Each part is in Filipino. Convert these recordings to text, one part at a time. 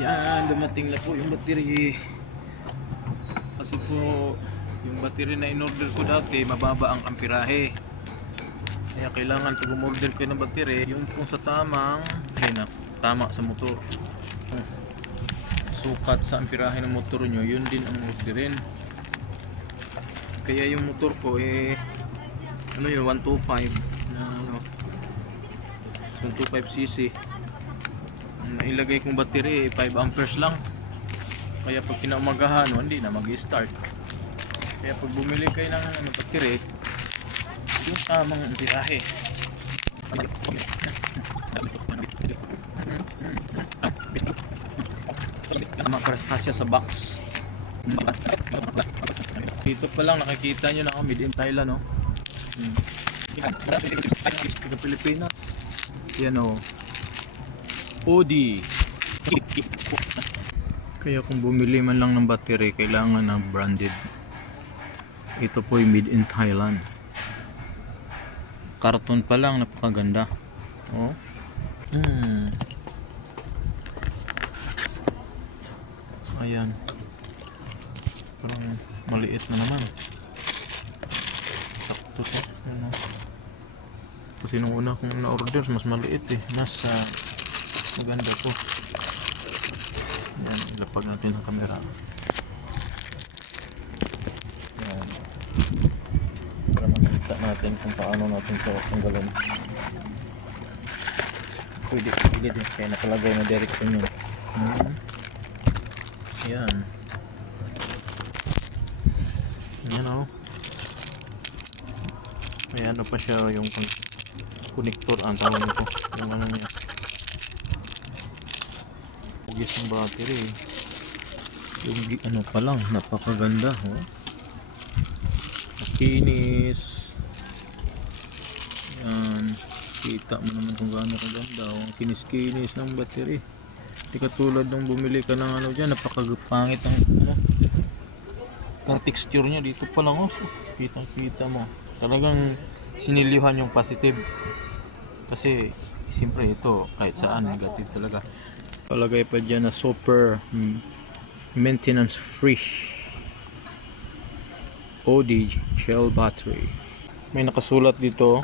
Yan, dumating na po yung battery. Kasi po, yung battery na in-order ko dati, mababa ang amperahe. Kaya kailangan pag umorder kayo ng battery, yung po sa tamang, tama sa motor. Sukat sa amperahe ng motor nyo, yun din ang orderin. Kaya yung motor ko ano yun, 125 na 125cc. Ang nailagay kong battery 5 amperes lang. Kaya pag kinaumagahan, hindi na mag-start. Kaya pag bumili kayo ng battery, yung tamang amperahe. Tama kasya sa box. Dito pa lang nakikita nyo na made in Thailand, no? Sa Pilipinas. Yan o. OD. Kaya kung bumili man lang ng battery, kailangan ng branded. Ito po yung made in Thailand. Karton pa lang, napakaganda. Oh. Ayan. Parang maliit na naman. Sakto to. Ayan. Kasi nung una kong na-order, mas maliit eh. Nasa maganda to. Ayan, ilapag natin ang camera. Ayan. Para makita natin kung paano natin ito tanggalin. Pwede din kaya nakalagay na direction yun. Ayan. Ayan o. May ano pa siya yung connector ang tawag nito. Yung ano niya. Pugis ng battery. Yung ano pa lang. Napakaganda. Oh. Makinis. Ayan. Kita mo naman kung gaano kaganda. Ang kinis-kinis ng battery. Hindi katulad nung bumili ka ng ano dyan. Napakapangit ang ano. Ang texture niya dito pa lang. Oh. So, kita mo. Talagang sinilihan yung positive. Kasi siyempre ito kahit saan negative talaga. Palagay pa dyan na super maintenance free OD gel battery. May nakasulat dito,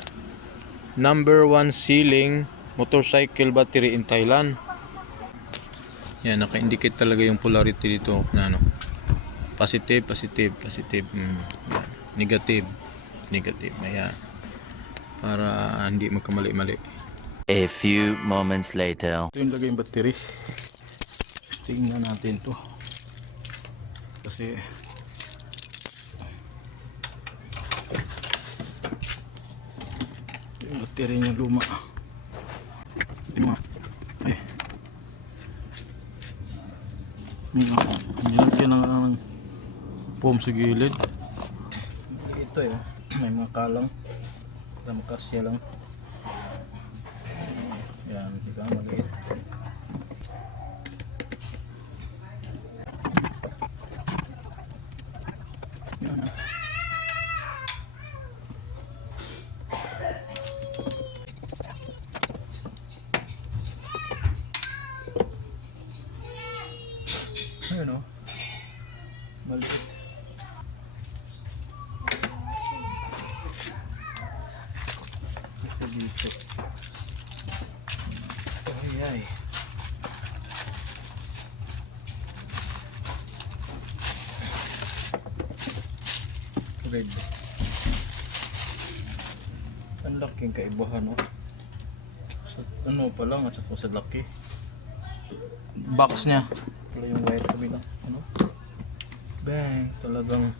number 1 selling motorcycle battery in Thailand. Yan, naka-indicate talaga yung polarity dito na ano, positive, positive, positive, negative, negative. Ayan, para hindi magkamali-mali. A few moments later. Ito yung lagay yung battery. Tingnan natin to. Kasi ito yung battery niya luma. Nilagyan ng foam sa gilid. Ito eh, may mga kalang. Makasya lang. Yan, diba maliit. Yan. Ayun o. Maliit. Isa dito. Ay. Red. Ang laking kaibahan, no? Sa ano pa lang at sa laki. Box niya. Wala yung wire kami lang. Ano? Bang! Talagang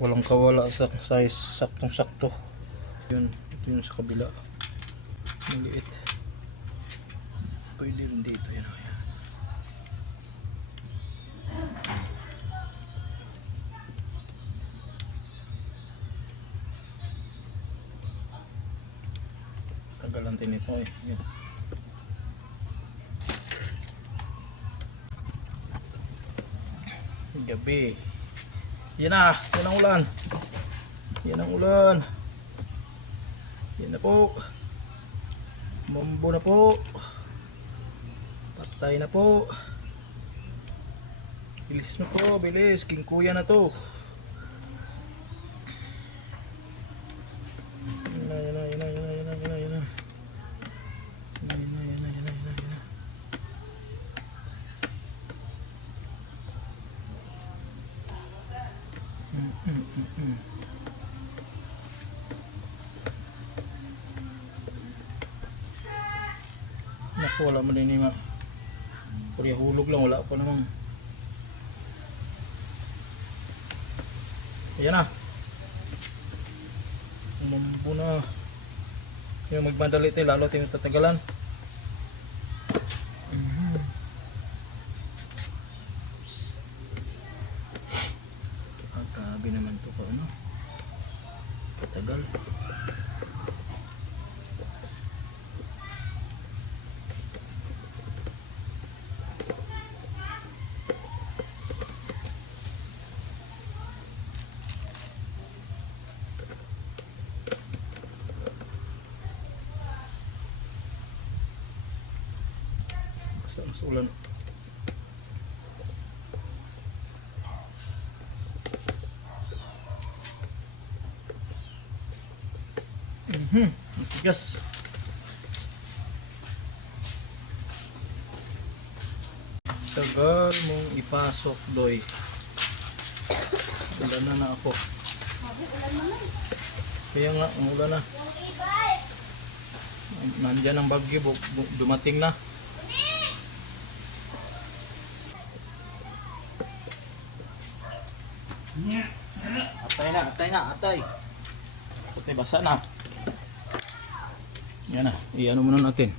walang kawala sa size, saktong-sakto. Yun, ito yung sa kabila. Maliit. Pwede rin dito, yan. Tagalan din ito eh. Yan. Gabi. Yan na, yan ang ulan. Yan ang ulan. Yan na po. Mambo na po. Patay na po. Bilis mo to, bilis. King kuya na to. Yan na, yan na, yan na, yan na, yan na, yan na, yan na. Yan na, yan na, yan na, yan na, yan na. Naku, wala mo din nga. Kuya hulog lang, wala pa namang. Ayan na. Umambo na. Yung magmadali tayo, lalo tayo tatagalan. Grabe naman to pa, ano? Katagal. Mas ulan. Matigas. Tagal mong ipasok, Doy. Ulan na ako. Kaya nga, ulan na. Nandyan ang bagyo, dumating na. Atay na. Atay, basa na. Yan na, i-ano muna natin.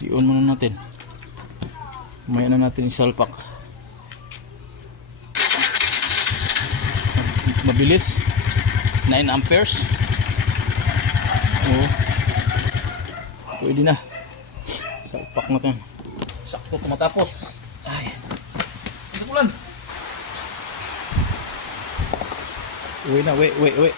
I-on muna natin. Maya na natin isalpak. Mabilis. 9 amperes. Oo. Pwede na. Salpak natin. Sakto kumatapos. Ay. Isa ulan. Uwi na, uwi.